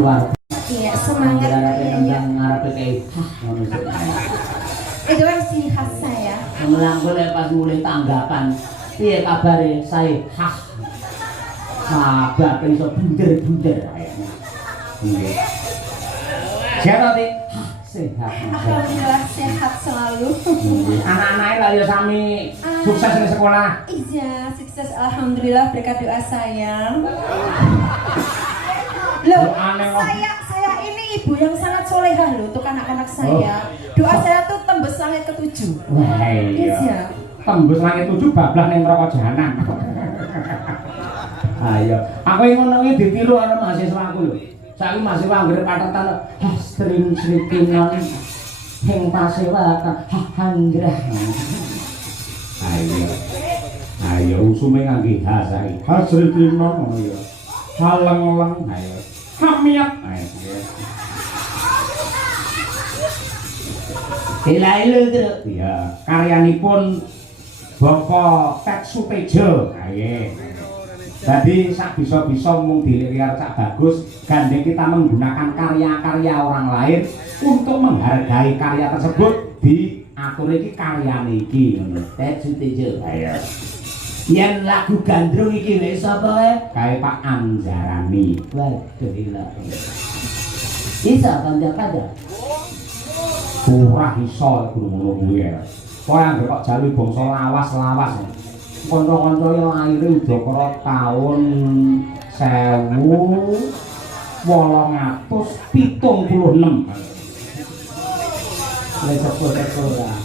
luar. Iya, semangat kayaknya. Ngarep kayak itu kan ciri khas saya. Melangkul pas mulai tanggapan. Piye kabare saya hah. Sabar iso bunder-bunder kayaknya. Nggih. Sehat tadi? Sehat. Alhamdulillah sehat selalu. Anak-anaknya lah ya sami sukses di sekolah. Iya, sukses alhamdulillah berkat doa saya. Loh, saya ini ibu yang sangat solehah loh untuk anak-anak saya. Doa saya tuh tembus langit ke-7. Wah iya. Tembus langit 7 bablah ning neraka jahanam. Ayo, aku yang ngomongnya ditiru ana mahasiswa aku lho. Saiki mahasiswa anggere patetan Hastrin Srikinon hing pasewatan handrah. Ayo usume ngangge ha saiki. Hastrin Srikinon ngono ya. Haleng-leng ayo. Hamiat. Ayo. Ila-ila itu. Iya, karyanipun Bapak Tek Sutejo. Ayo. Jadi sak bisa-bisa mung dilihat sak bagus gandeng kita menggunakan karya-karya orang lain untuk menghargai karya tersebut diatur iki karyane iki ngono. Tek Sutejo. Ayo. Yen lagu gandrung iki wis sapa wae? Kae Pak Anjarani. Waduh gila. Bisa kanca-kanca. Ora iso ngono kuwi ya. Kowe anggere kok jalu bangsa lawas-lawas. Kanca-kanca yang lahir udakara taun 1876. Wis sepuluh ora.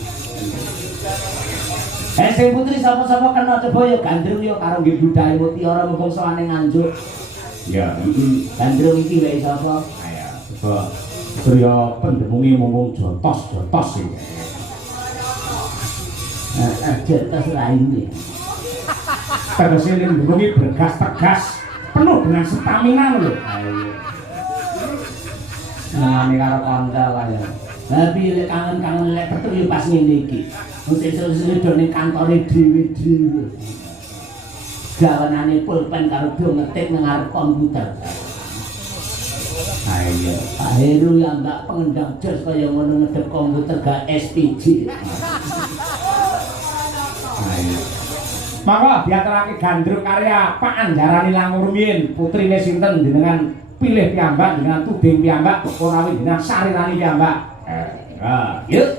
Sing putri sapa-sapa kena coba ya gandrung ya karo nggih budaya mutiara mumpung sowane Nganjuk. Ya, gandrung iki lek sapa? Ayo, coba. Surya pendemungi mumpung jotos-jotos iki. Jotos lainnya. Tegese lindungi bergas tegas penuh dengan stamina lho. Nah, ini karo kanca lah ya. Tapi lek kangen-kangen lek betul ya pas ngene iki. Wis sesuk do ning kantore dhewe-dhewe. Gawenane pulpen karo do ngetik nang arep komputer. Ayo, Pak Heru yang mbak pengendang jos kaya ngono ngedep komputer gak SPG. Ayo. Maka diaturake gandrung karya Pak Anjarani Langur Rumiyin, putrine sinten jenengan pilih piyambak dengan tuding piyambak ora dengan sarirani piyambak. Yuk.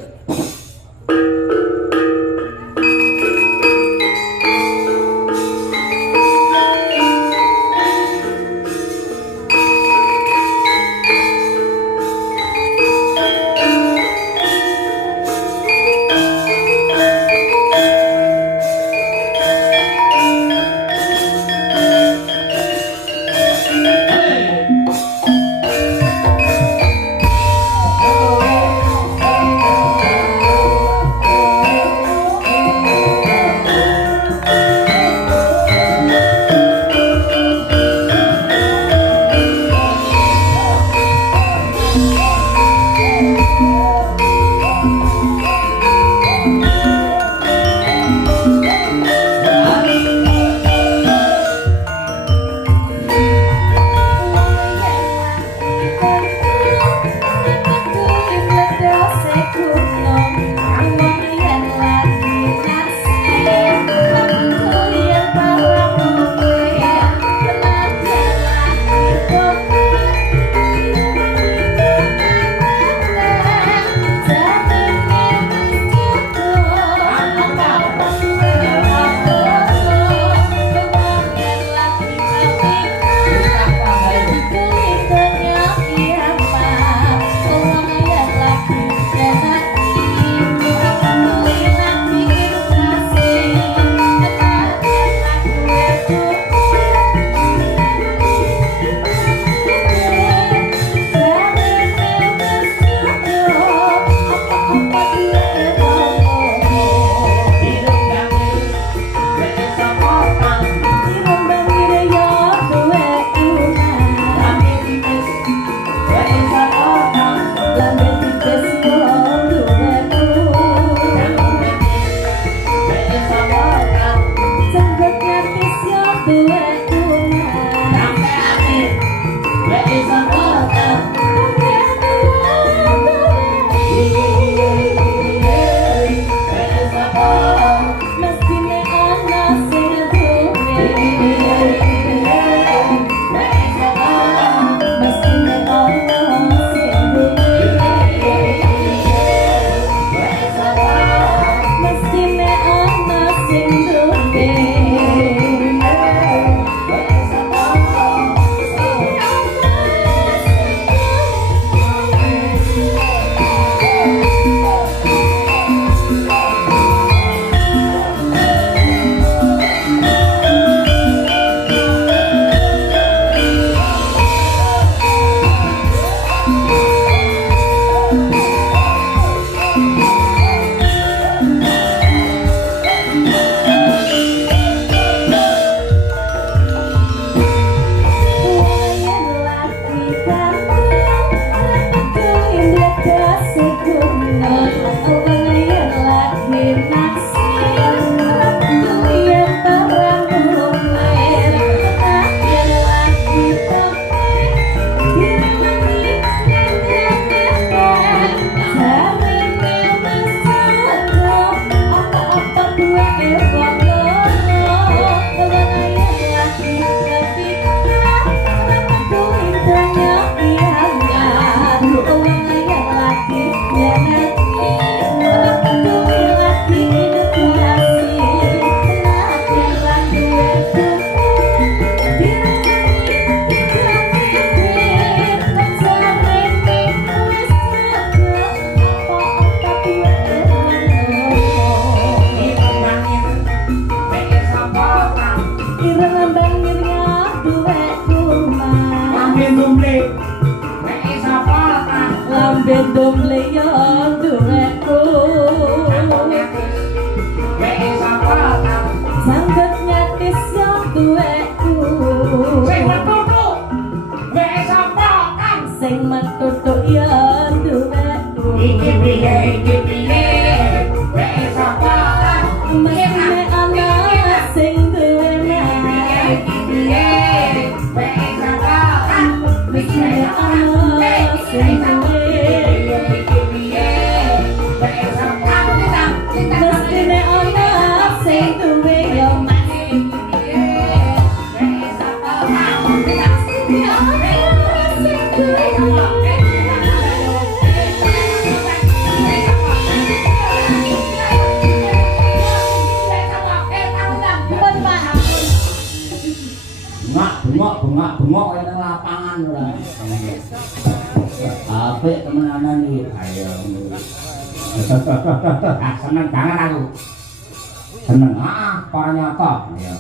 bengok kaya nang lapangan ora. Apik temenanan iki. Ayo. Seneng banget aku. Seneng. Para nyata. Ayo.